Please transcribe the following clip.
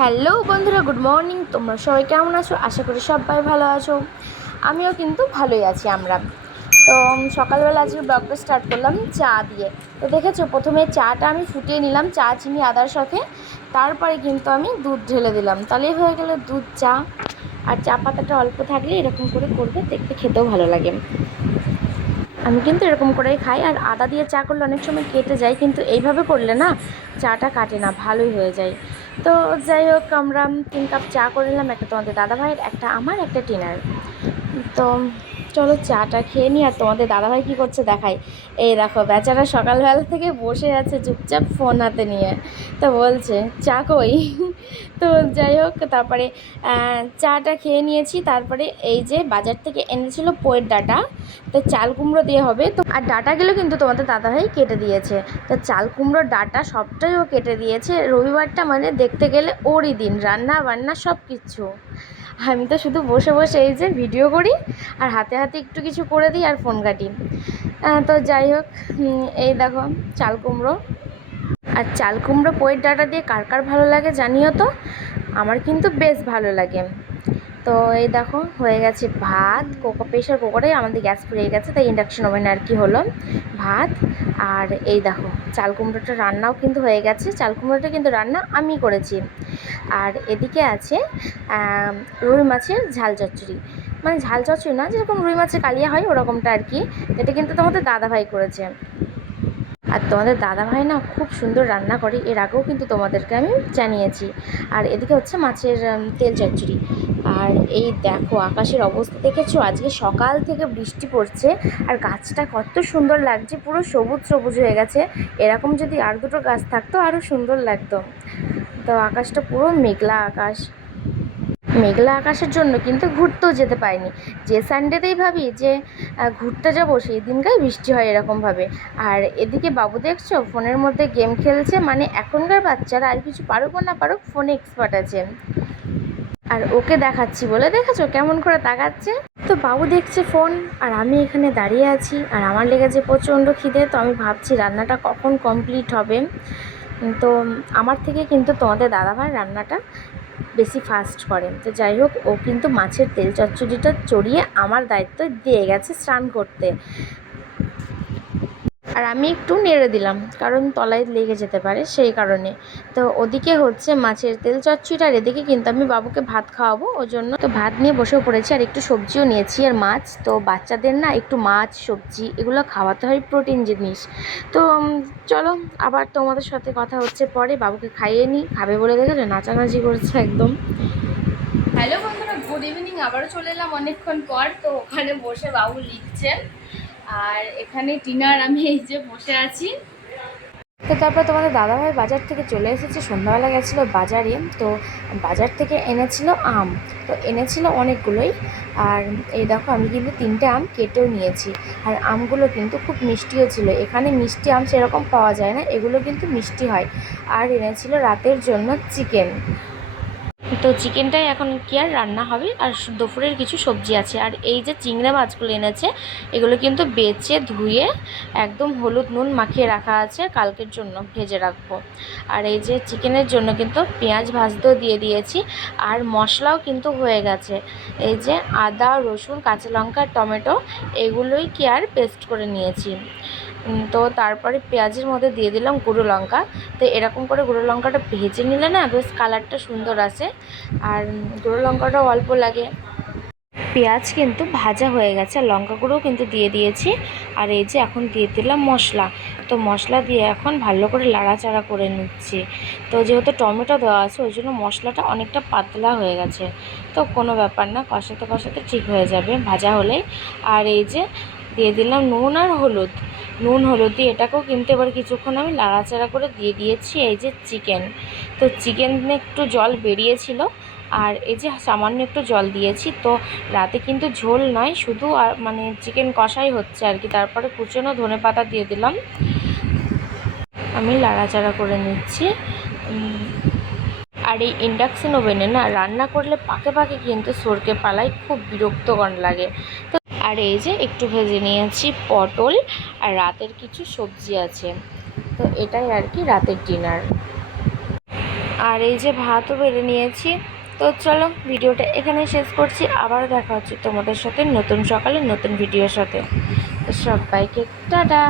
Hello বন্ধুরা, good morning. তোমরা সবাই কেমন আছো? আশা করি সবাই ভালো আছো। আমিও কিন্তু ভালোই আছি। আমরা তো সকালবেলা আজকে ব্লগটা স্টার্ট করলাম চা দিয়ে। তো দেখেছো, প্রথমে চাটা আমি ফুটিয়ে নিলাম, চা চিনি আদার সাথে। তারপরে কিন্তু আমি দুধ ঢেলে দিলাম, তাহলেই হয়ে গেল দুধ চা। আর চা পাতাটা অল্প থাকলে এরকম করে করবে, দেখতে খেতেও ভালো লাগে। আমি কিন্তু এরকম করেই খাই। আর আদা দিয়ে চা করলে অনেক সময় কেটে যায়, কিন্তু এইভাবে করলে না চাটা কাটে না, ভালোই হয়ে যায়। তো যাই হোক, আমরা 3 কাপ চা করে নিলাম, একটা তোমাদের দাদাভাইয়ের, একটা আমার, একটা টিনার। তো চলো চাটা খেয়ে নিই। আর তোমাদের দাদাভাই কী করছে দেখাই। এই দেখো, বেচারা সকালবেলা থেকে বসে আছে চুপচাপ ফোন হাতে নিয়ে। তো বলছে চা কই। তো যাই হোক, তারপরে চাটা খেয়ে নিয়েছি। তারপরে এই যে বাজার থেকে এনেছিল পোয়ের ডাঁটা, তো চাল কুমড়ো দিয়ে হবে। তো আর ডাঁটাগুলো কিন্তু তোমাদের দাদাভাই কেটে দিয়েছে। তো চাল কুমড়োর ডাঁটা সবটাই ও কেটে দিয়েছে। রবিবারটা মানে দেখতে গেলে ওরই দিন, রান্না বান্না সব কিছু। আমি তো শুধু বসে বসে এই যে ভিডিও করি আর হাতে হাতে একটু কিছু করে দিই আর ফোন কাটি। তো যাই হোক, এই দেখো চাল কুমড়ো। আর চাল কুমড়ো পোয়ের ডাঁটা দিয়ে কার কার ভালো লাগে জানিও তো। আমার কিন্তু বেশ ভালো লাগে। তো এই দেখো হয়ে গেছে ভাত, প্রেশার কুকারে আমাদের গ্যাস ফুরিয়ে গেছে, তাই ইন্ডাকশন ওভেনে আর কি হলো ভাত। আর এই দেখো চাল কুমড়োটা রান্নাও কিন্তু হয়ে গেছে। চাল কুমড়োটা কিন্তু রান্না আমি করেছি। আর এদিকে আছে রুই মাছের ঝাল চচ্চড়ি, মানে ঝাল চচ্চড়ি না, যেরকম রুই মাছের কালিয়া হয় ওরকমটা আর কি। এটা কিন্তু তোমাদের দাদাভাই করেছে। আর তোমাদের দাদাভাই না খুব সুন্দর রান্না করে, এর আগেও কিন্তু তোমাদেরকে আমি জানিয়েছি। আর এদিকে হচ্ছে মাছের তেল চচ্চড়ি। আর এই দেখো আকাশের অবস্থা দেখেছো, আজকে সকাল থেকে বৃষ্টি পড়ছে। আর গাছটা কত সুন্দর লাগছে, পুরো সবুজ সবুজ হয়ে গেছে। এরকম যদি আর দুটো গাছ থাকতো আরও সুন্দর লাগতো। তো আকাশটা পুরো মেঘলা আকাশ। মেঘলা আকাশের জন্য কিন্তু ঘুরতেও যেতে পারিনি। যে সানডেতেই ভাবি যে ঘুরতে যাবো, সেই দিনকাই বৃষ্টি হয় এরকমভাবে। আর এদিকে বাবু দেখছো ফোনের মধ্যে গেম খেলছে, মানে এখনকার বাচ্চারা আর কিছু পারুক বা না পারুক, ফোনে এক্সপার্ট আছে। আর ওকে দেখাচ্ছি বলে দেখেছো কেমন করে তাকাচ্ছে। তো বাবু দেখছে ফোন, আর আমি এখানে দাঁড়িয়ে আছি। আর আমার লেগেছে প্রচণ্ড খিদে, তো আমি ভাবছি রান্নাটা কখন কমপ্লিট হবে। তো আমার থেকে কিন্তু তোমাদের দাদাভাই রান্নাটা বেশি ফাস্ট করে। তো যাই হোক, ও কিন্তু মাছের তেল চচ্চড়িটা চড়িয়ে আমার দায়িত্ব দিয়ে গেছে স্নান করতে। আর আমি একটু নেড়ে দিলাম, কারণ তলায় লেগে যেতে পারে সেই কারণে। তো ওদিকে হচ্ছে মাছের তেল চচ্চড়ি, আর এদিকে কিন্তু আমি বাবুকে ভাত খাওয়াবো, ওই জন্য তো ভাত নিয়ে বসেও পড়েছি। আর একটু সবজিও নিয়েছি আর মাছ। তো বাচ্চাদের না একটু মাছ সবজি এগুলো খাওয়াতে হয়, প্রোটিন জিনিস। তো চলো আবার তোমাদের সাথে কথা হচ্ছে পরে। বাবুকে খাইয়ে নিই, খাবে বলে দেখেছো নাচানাচি করছে একদম। হ্যালো বন্ধুরা, গুড ইভিনিং। আবারও চলে এলাম অনেকক্ষণ পর। তো ওখানে বসে বাবু লিখছে, আর এখানে টিনার আমি এই যে বসে আছি। তো তারপর তোমাদের দাদাভাই বাজার থেকে চলে এসেছে, সন্ধ্যাবেলা গেছিলো বাজারে। তো বাজার থেকে এনেছিল আম, তো এনেছিল অনেকগুলোই। আর এই দেখো আমি কিন্তু 3টে আম কেটেও নিয়েছি। আর আমগুলো কিন্তু খুব মিষ্টিও ছিল। এখানে মিষ্টি আম সেরকম পাওয়া যায় না, এগুলো কিন্তু মিষ্টি হয়। আর এনেছিল রাতের জন্য চিকেন। তো চিকেনটাই এখন কি আর রান্না হবে, আর দুপুরের কিছু সবজি আছে। আর এই যে চিংড়া মাছগুলো এনেছে, এগুলো কিন্তু বেছে ধুয়ে একদম হলুদ নুন মাখিয়ে রাখা আছে, কালকের জন্য ভেজে রাখবো। আর এই যে চিকেনের জন্য কিন্তু পেঁয়াজ ভাজতেও দিয়ে দিয়েছি। আর মশলাও কিন্তু হয়ে গেছে। এই যে আদা রসুন কাঁচা লঙ্কা টমেটো এগুলোই কি আর পেস্ট করে নিয়েছি। তো তারপরে পেঁয়াজের মধ্যে দিয়ে দিলাম গুঁড়ো লঙ্কা। তো এরকম করে গুঁড়ো লঙ্কাটা ভেজে নিলে না বেশ কালারটা সুন্দর আসে। আর গুঁড়ো লঙ্কাটাও অল্প লাগে। পেঁয়াজ কিন্তু ভাজা হয়ে গেছে, আর লঙ্কা গুঁড়োও কিন্তু দিয়ে দিয়েছি। আর এই যে এখন দিয়ে দিলাম মশলা। তো মশলা দিয়ে এখন ভালো করে লাড়াচাড়া করে নিচ্ছি। তো যেহেতু টমেটো দেওয়া আছে, ওই জন্য মশলাটা অনেকটা পাতলা হয়ে গেছে। তো কোনো ব্যাপার না, কষাতে কষাতে ঠিক হয়ে যাবে ভাজা হলেই। আর এই যে দিয়ে দিলাম নুন আর হলুদ। নুন হলুদ দিয়ে এটাকেও কিন্তু এবার কিছুক্ষণ আমি লাড়াচাড়া করে দিয়ে দিয়েছি এই যে চিকেন। তো চিকেনে একটু জল বেরিয়েছিল, আর এই যে সামান্য একটু জল দিয়েছি। তো রাতে কিন্তু ঝোল নয়, শুধু আর মানে চিকেন কষাই হচ্ছে আর কি। তারপরে কুচনো ধনেপাতা দিয়ে দিলাম। আমি লাড়াচাড়া করে নিচ্ছি। আর এই ইন্ডাকশন ওভেনে না রান্না করলে পাকে পাকে কিন্তু সরকে পালায়, খুব বিরক্তকর লাগে। তো আর এই যে একটু ভেজে নিয়েছি পটল, আর রাতের কিছু সবজি আছে। তো এটাই আর কি রাতের ডিনার। আর এই যে ভাতও বেড়ে নিয়েছি। তো চলো ভিডিওটা এখানে শেষ করছি, আবার দেখা হচ্ছে তোমাদের সাথে নতুন সকালে নতুন ভিডিওর সাথে। তো সবাইকে টাটা।